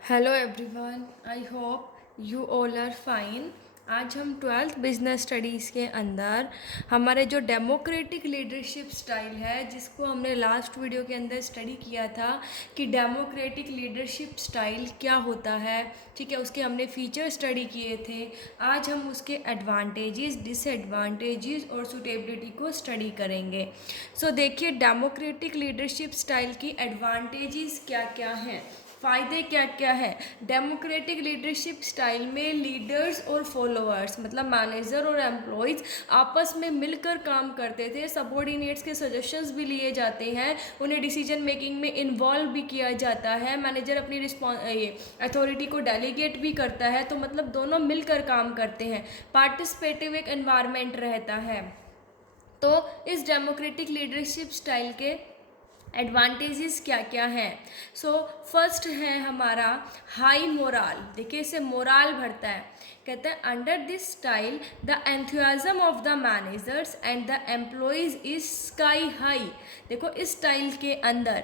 Hello everyone, I hope you all are fine. आज हम twelfth business studies के अंदर हमारे जो डेमोक्रेटिक लीडरशिप स्टाइल है, जिसको हमने लास्ट वीडियो के अंदर स्टडी किया था कि डेमोक्रेटिक लीडरशिप स्टाइल क्या होता है, ठीक है, उसके हमने फीचर स्टडी किए थे। आज हम उसके एडवांटेजेस, डिसएडवांटेजेस और सूटेबिलिटी को स्टडी करेंगे। सो देखिए, डेमोक्रेटिक लीडरशिप स्टाइल की एडवांटेजेस क्या क्या हैं, फ़ायदे क्या क्या है। डेमोक्रेटिक लीडरशिप स्टाइल में लीडर्स और फॉलोअर्स मतलब मैनेजर और एम्प्लॉयज़ आपस में मिलकर काम करते थे। सबॉर्डिनेट्स के सजेशंस भी लिए जाते हैं, उन्हें डिसीजन मेकिंग में इन्वॉल्व भी किया जाता है। मैनेजर अपनी अथॉरिटी को डेलीगेट भी करता है, तो मतलब दोनों मिलकर काम करते हैं। पार्टिसिपेटिव एक एनवायरनमेंट रहता है। तो इस डेमोक्रेटिक लीडरशिप स्टाइल के एडवांटेजेस क्या क्या हैं। सो फर्स्ट है हमारा हाई मोराल। देखिए, इससे मोराल बढ़ता है। कहते हैं under this style the enthusiasm of the managers and the employees is sky high. देखो, इस स्टाइल के अंदर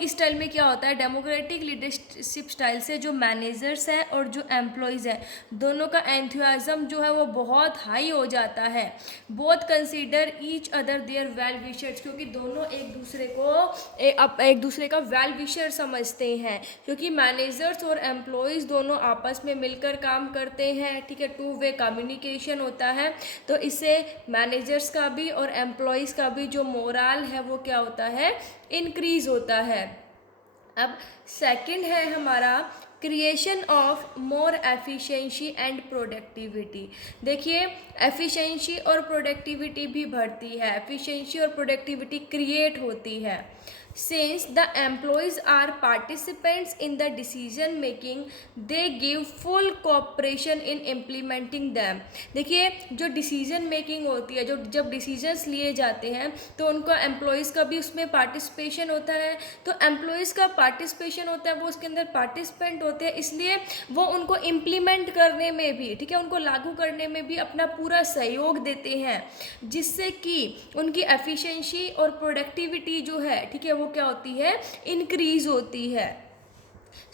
इस स्टाइल में क्या होता है, डेमोक्रेटिक लीडरशिप स्टाइल से जो मैनेजर्स हैं और जो एम्प्लॉयज़ हैं, दोनों का एंथुजियाज्म जो है वो बहुत हाई हो जाता है। Both consider each other their well wishers, क्योंकि दोनों एक दूसरे का वेल विशर समझते हैं, क्योंकि मैनेजर्स और एम्प्लॉयज़ दोनों आपस में मिलकर काम करते हैं, ठीक है, टू वे कम्युनिकेशन होता है। तो इससे मैनेजर्स का भी और एम्प्लॉयज़ का भी जो मोरल है वो क्या होता है, इंक्रीज होता है। अब सेकंड है हमारा creation of more efficiency and productivity. देखिए, एफिशिएंसी और प्रोडक्टिविटी भी बढ़ती है, एफिशिएंसी और प्रोडक्टिविटी क्रिएट होती है। Since the employees are participants in the decision making, they give full cooperation in implementing them। देखिए, जो डिसीजन मेकिंग होती है, जो जब डिसीजंस लिए जाते हैं, तो उनका एम्प्लॉयज़ का भी उसमें पार्टिसिपेशन होता है। तो एम्प्लॉयज़ का पार्टिसिपेशन होता है, वो उसके अंदर पार्टिसिपेंट होते हैं, इसलिए वो उनको इम्प्लीमेंट करने में भी, ठीक है, उनको लागू करने में भी अपना पूरा सहयोग देते हैं, जिससे कि उनकी एफिशिएंसी और प्रोडक्टिविटी जो है, ठीक है, वो क्या होती है, इंक्रीज होती है।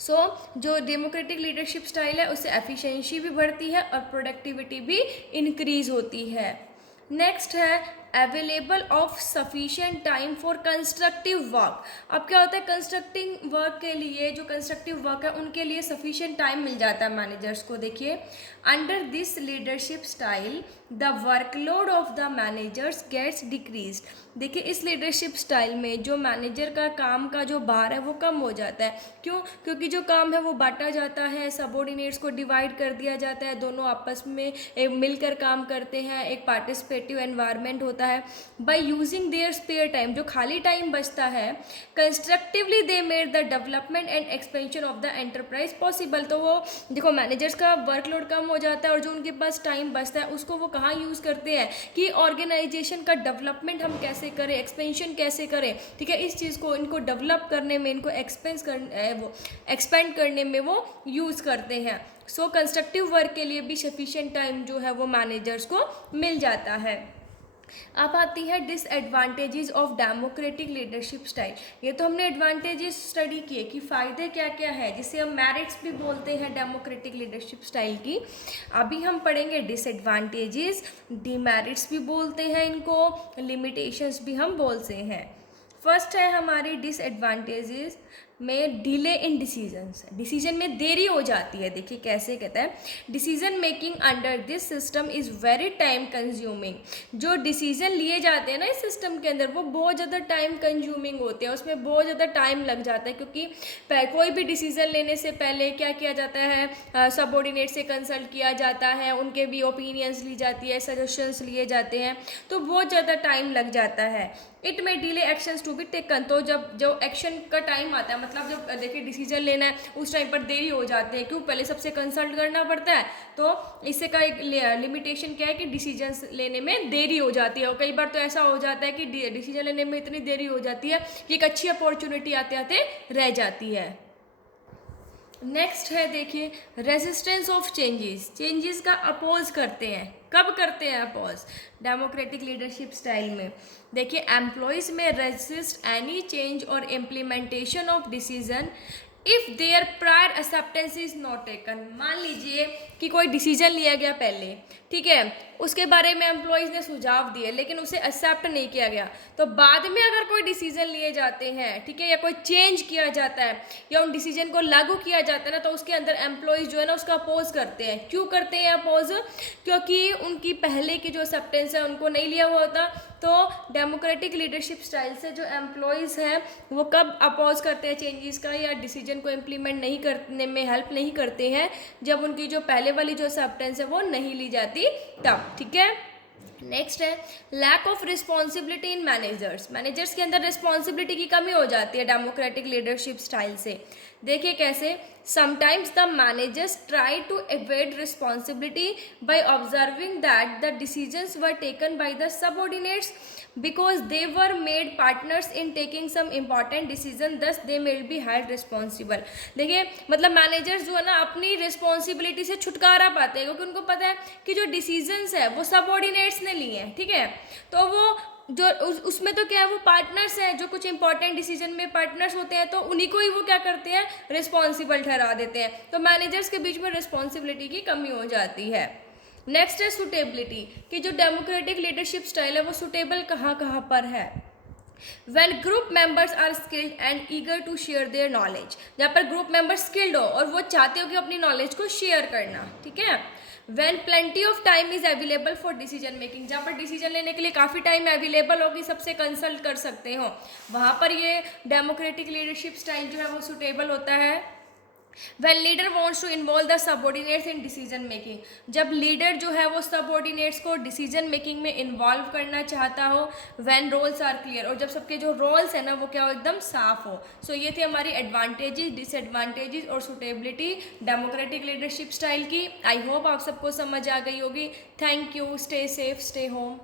जो डेमोक्रेटिक लीडरशिप स्टाइल है, उससे एफिशिएंसी भी बढ़ती है और प्रोडक्टिविटी भी इंक्रीज होती है। नेक्स्ट है available of sufficient time for constructive work. अब क्या होता है, कंस्ट्रक्टिव वर्क के लिए, जो कंस्ट्रक्टिव वर्क है उनके लिए सफिशिएंट टाइम मिल जाता है मैनेजर्स को। देखिए, under this leadership style the workload of the managers gets decrease. देखिए, इस लीडरशिप स्टाइल में जो मैनेजर का काम का जो भार है वो कम हो जाता है। क्यों? क्योंकि जो काम है वो बांटा जाता है, सबॉर्डिनेट्स को डिवाइड कर दिया जाता है, दोनों आपस में मिलकर काम करते हैं, एक पार्टिसिपेटिव एनवायरनमेंट होता है। By using their spare time, जो खाली टाइम बचता है, constructively they made the development and expansion of the enterprise possible. तो वो देखो, मैनेजर्स का वर्कलोड कम हो जाता है और जो उनके पास टाइम बचता है उसको वो कहाँ यूज़ करते हैं कि ऑर्गेनाइजेशन का डेवलपमेंट हम कैसे करें, एक्सपेंशन कैसे करें, ठीक है, इस चीज़ को इनको डेवलप करने में, इनको एक्सपेंड करने में वो यूज़ करते हैं। सो कंस्ट्रक्टिव वर्क के लिए भी सफिशिएंट टाइम जो है वो मैनेजर्स को मिल जाता है। अब आती है disadvantages of democratic leadership style. ये तो हमने एडवांटेजेस स्टडी किए कि फ़ायदे क्या क्या है, जिसे हम मेरिट्स भी बोलते हैं डेमोक्रेटिक लीडरशिप स्टाइल की। अभी हम पढ़ेंगे डिसएडवांटेजेस, डीमेरिट्स भी बोलते हैं इनको, लिमिटेशंस भी हम बोलते हैं। फर्स्ट है हमारी डिसएडवांटेजेस में डिले इन डिसीजंस, डिसीजन में देरी हो जाती है। देखिए कैसे, कहता है decision making under this system is very time consuming. जो डिसीजन लिए जाते हैं ना इस सिस्टम के अंदर, वो बहुत ज़्यादा टाइम कंज्यूमिंग होते हैं, उसमें बहुत ज़्यादा टाइम लग जाता है, क्योंकि कोई भी डिसीजन लेने से पहले क्या किया जाता है, सबॉर्डिनेट से कंसल्ट किया जाता है, उनके भी ओपिनियंस ली जाती है, सजेशंस लिए जाते हैं, तो बहुत ज़्यादा टाइम लग जाता है। It may delay actions to be taken, तो जब जो एक्शन का टाइम आता है, मतलब जब देखिए डिसीजन लेना है उस टाइम पर देरी हो जाती है। क्यों? पहले सबसे कंसल्ट करना पड़ता है, तो इससे का एक लिमिटेशन क्या है कि डिसीजन लेने में देरी हो जाती है। और कई बार तो ऐसा हो जाता है कि डिसीजन लेने में इतनी देरी हो जाती है कि एक अच्छी अपॉर्चुनिटी आते आते रह जाती है। नेक्स्ट है, देखिए रेजिस्टेंस ऑफ चेंजेस, चेंजेस का अपोज करते हैं। कब करते हैं अपोज? डेमोक्रेटिक लीडरशिप स्टाइल में। देखिए, employees may resist any change और implementation of decision if there prior acceptance is not taken. मान लीजिए कि कोई डिसीजन लिया गया पहले, ठीक है, उसके बारे में एम्प्लॉयज़ ने सुझाव दिए लेकिन उसे एक्सेप्ट नहीं किया गया, तो बाद में अगर कोई डिसीजन लिए जाते हैं, ठीक है, या कोई चेंज किया जाता है या उन डिसीजन को लागू किया जाता है ना, तो उसके अंदर एम्प्लॉयज़ जो है ना उसका अपोज करते हैं। क्यों करते हैं अपोज? क्योंकि उनकी पहले की जो एक्सेप्टेंस है उनको नहीं लिया हुआ होता। तो डेमोक्रेटिक लीडरशिप स्टाइल से जो एम्प्लॉयज़ हैं वो कब अपोज करते हैं चेंजेस का या डिसीजन को इम्प्लीमेंट नहीं करने में हेल्प नहीं करते हैं, जब उनकी जो पहले वाली जो एक्सेप्टेंस है वो नहीं ली जाती तब, ठीक है। नेक्स्ट है lack of responsibility in managers. Managers के अंदर रिस्पॉन्सिबिलिटी की कमी हो जाती है डेमोक्रेटिक लीडरशिप स्टाइल से। देखिए कैसे, sometimes the managers try to avoid responsibility by observing that the decisions were taken by the subordinates because they were made partners in taking some important decision, thus they may be held responsible. देखिए मतलब managers जो है ना अपनी responsibility से छुटकारा पाते हैं क्योंकि उनको पता है कि जो डिसीजंस है वो सबऑर्डिनेट्स ने लिए हैं, ठीक है, तो वो जो उसमें तो क्या है वो पार्टनर्स हैं, जो कुछ इंपॉर्टेंट डिसीजन में पार्टनर्स होते हैं तो उन्हीं को ही वो क्या करते हैं रिस्पॉन्सिबल ठहरा देते हैं। तो मैनेजर्स के बीच में रिस्पॉन्सिबिलिटी की कमी हो जाती है। नेक्स्ट है सुटेबिलिटी, कि जो डेमोक्रेटिक लीडरशिप स्टाइल है वो सुटेबल कहाँ कहाँ पर है। When group members are skilled and eager to share their knowledge, जहाँ पर ग्रुप मेंबर स्किल्ड हो और वो चाहते हो कि अपनी नॉलेज को शेयर करना, ठीक है। When plenty of time is available for decision making, जहाँ पर डिसीजन लेने के लिए काफ़ी टाइम अवेलेबल हो कि सबसे कंसल्ट कर सकते हो, वहाँ पर ये डेमोक्रेटिक लीडरशिप स्टाइल जो है वो सुटेबल होता है। When leader wants to involve the subordinates in decision making, जब लीडर जो है वो सबऑर्डिनेट्स को डिसीजन मेकिंग में इन्वॉल्व करना चाहता हो। When roles are clear, और जब सबके जो रोल्स है ना वो क्या हो एकदम साफ हो। सो ये थे हमारी एडवांटेजेस, डिसएडवांटेजेस और सुटेबिलिटी डेमोक्रेटिक लीडरशिप स्टाइल की। आई होप आप सबको समझ आ गई होगी। Thank you, stay safe, stay home.